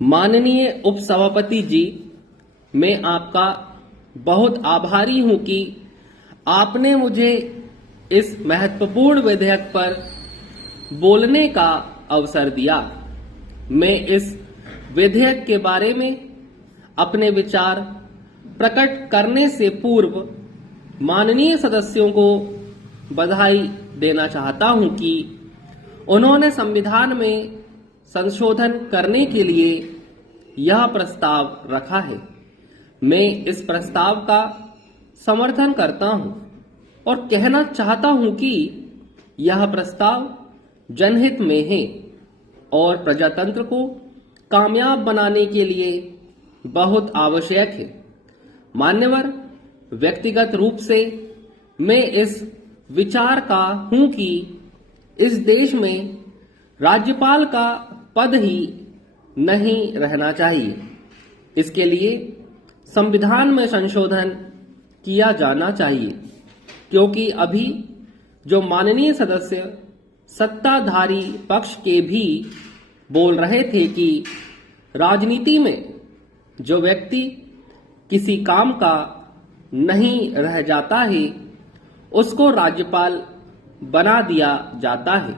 माननीय उपसभापति जी, मैं आपका बहुत आभारी हूं कि आपने मुझे इस महत्वपूर्ण विधेयक पर बोलने का अवसर दिया। मैं इस विधेयक के बारे में अपने विचार प्रकट करने से पूर्व माननीय सदस्यों को बधाई देना चाहता हूं कि उन्होंने संविधान में संशोधन करने के लिए यह प्रस्ताव रखा है। मैं इस प्रस्ताव का समर्थन करता हूं और कहना चाहता हूं कि यह प्रस्ताव जनहित में है और प्रजातंत्र को कामयाब बनाने के लिए बहुत आवश्यक है। मान्यवर, व्यक्तिगत रूप से मैं इस विचार का हूं कि इस देश में राज्यपाल का पद ही नहीं रहना चाहिए। इसके लिए संविधान में संशोधन किया जाना चाहिए, क्योंकि अभी जो माननीय सदस्य सत्ताधारी पक्ष के भी बोल रहे थे कि राजनीति में जो व्यक्ति किसी काम का नहीं रह जाता है उसको राज्यपाल बना दिया जाता है।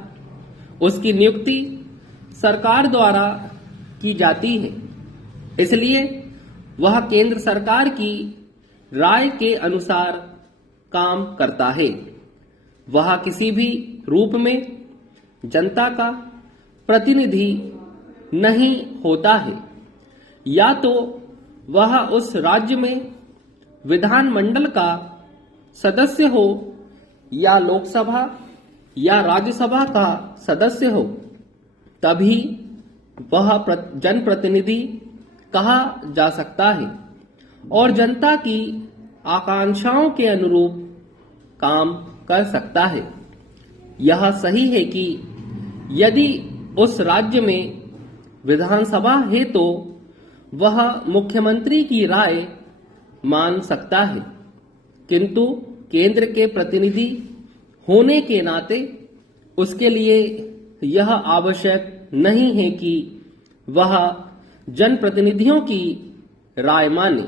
उसकी नियुक्ति सरकार द्वारा की जाती है, इसलिए वह केंद्र सरकार की राय के अनुसार काम करता है। वह किसी भी रूप में जनता का प्रतिनिधि नहीं होता है। या तो वह उस राज्य में विधानमंडल का सदस्य हो या लोकसभा या राज्यसभा का सदस्य हो, तभी वह जनप्रतिनिधि कहा जा सकता है और जनता की आकांक्षाओं के अनुरूप काम कर सकता है। यह सही है कि यदि उस राज्य में विधानसभा है तो वह मुख्यमंत्री की राय मान सकता है, किंतु केंद्र के प्रतिनिधि होने के नाते उसके लिए यह आवश्यक नहीं है कि वह जनप्रतिनिधियों की राय माने।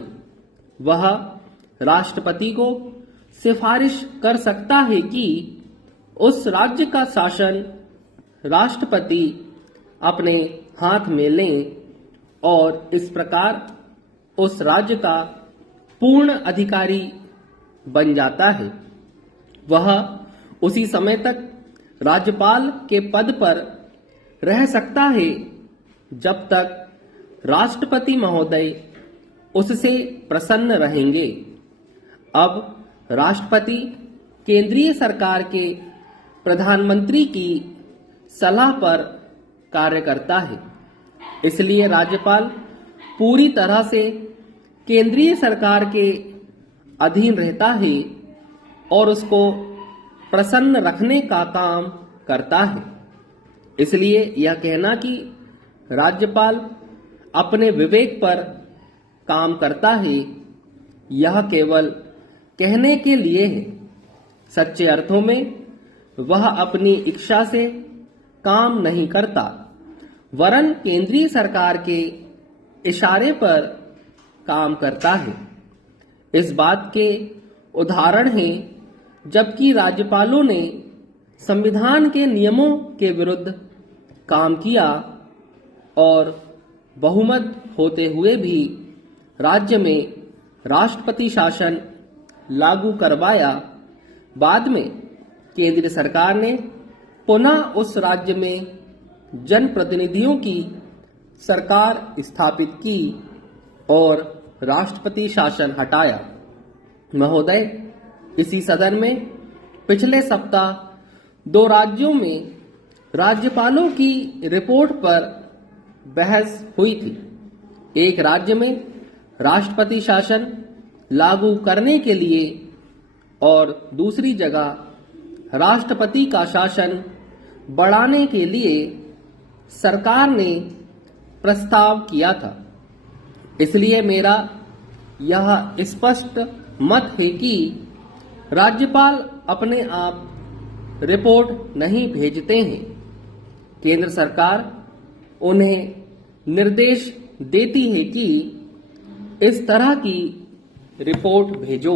वह राष्ट्रपति को सिफारिश कर सकता है कि उस राज्य का शासन राष्ट्रपति अपने हाथ में लें और इस प्रकार उस राज्य का पूर्ण अधिकारी बन जाता है। वह उसी समय तक राज्यपाल के पद पर रह सकता है जब तक राष्ट्रपति महोदय उससे प्रसन्न रहेंगे। अब राष्ट्रपति केंद्रीय सरकार के प्रधानमंत्री की सलाह पर कार्य करता है, इसलिए राज्यपाल पूरी तरह से केंद्रीय सरकार के अधीन रहता है और उसको प्रसन्न रखने का काम करता है। इसलिए यह कहना कि राज्यपाल अपने विवेक पर काम करता है, यह केवल कहने के लिए है। सच्चे अर्थों में वह अपनी इच्छा से काम नहीं करता, वरन केंद्रीय सरकार के इशारे पर काम करता है। इस बात के उदाहरण हैं जबकि राज्यपालों ने संविधान के नियमों के विरुद्ध काम किया और बहुमत होते हुए भी राज्य में राष्ट्रपति शासन लागू करवाया। बाद में केंद्र सरकार ने पुनः उस राज्य में जनप्रतिनिधियों की सरकार स्थापित की और राष्ट्रपति शासन हटाया। महोदय, इसी सदन में पिछले सप्ताह 2 राज्यों में राज्यपालों की रिपोर्ट पर बहस हुई थी। एक राज्य में राष्ट्रपति शासन लागू करने के लिए और दूसरी जगह राष्ट्रपति का शासन बढ़ाने के लिए सरकार ने प्रस्ताव किया था। इसलिए मेरा यह स्पष्ट मत है कि राज्यपाल अपने आप रिपोर्ट नहीं भेजते हैं। केंद्र सरकार उन्हें निर्देश देती है कि इस तरह की रिपोर्ट भेजो।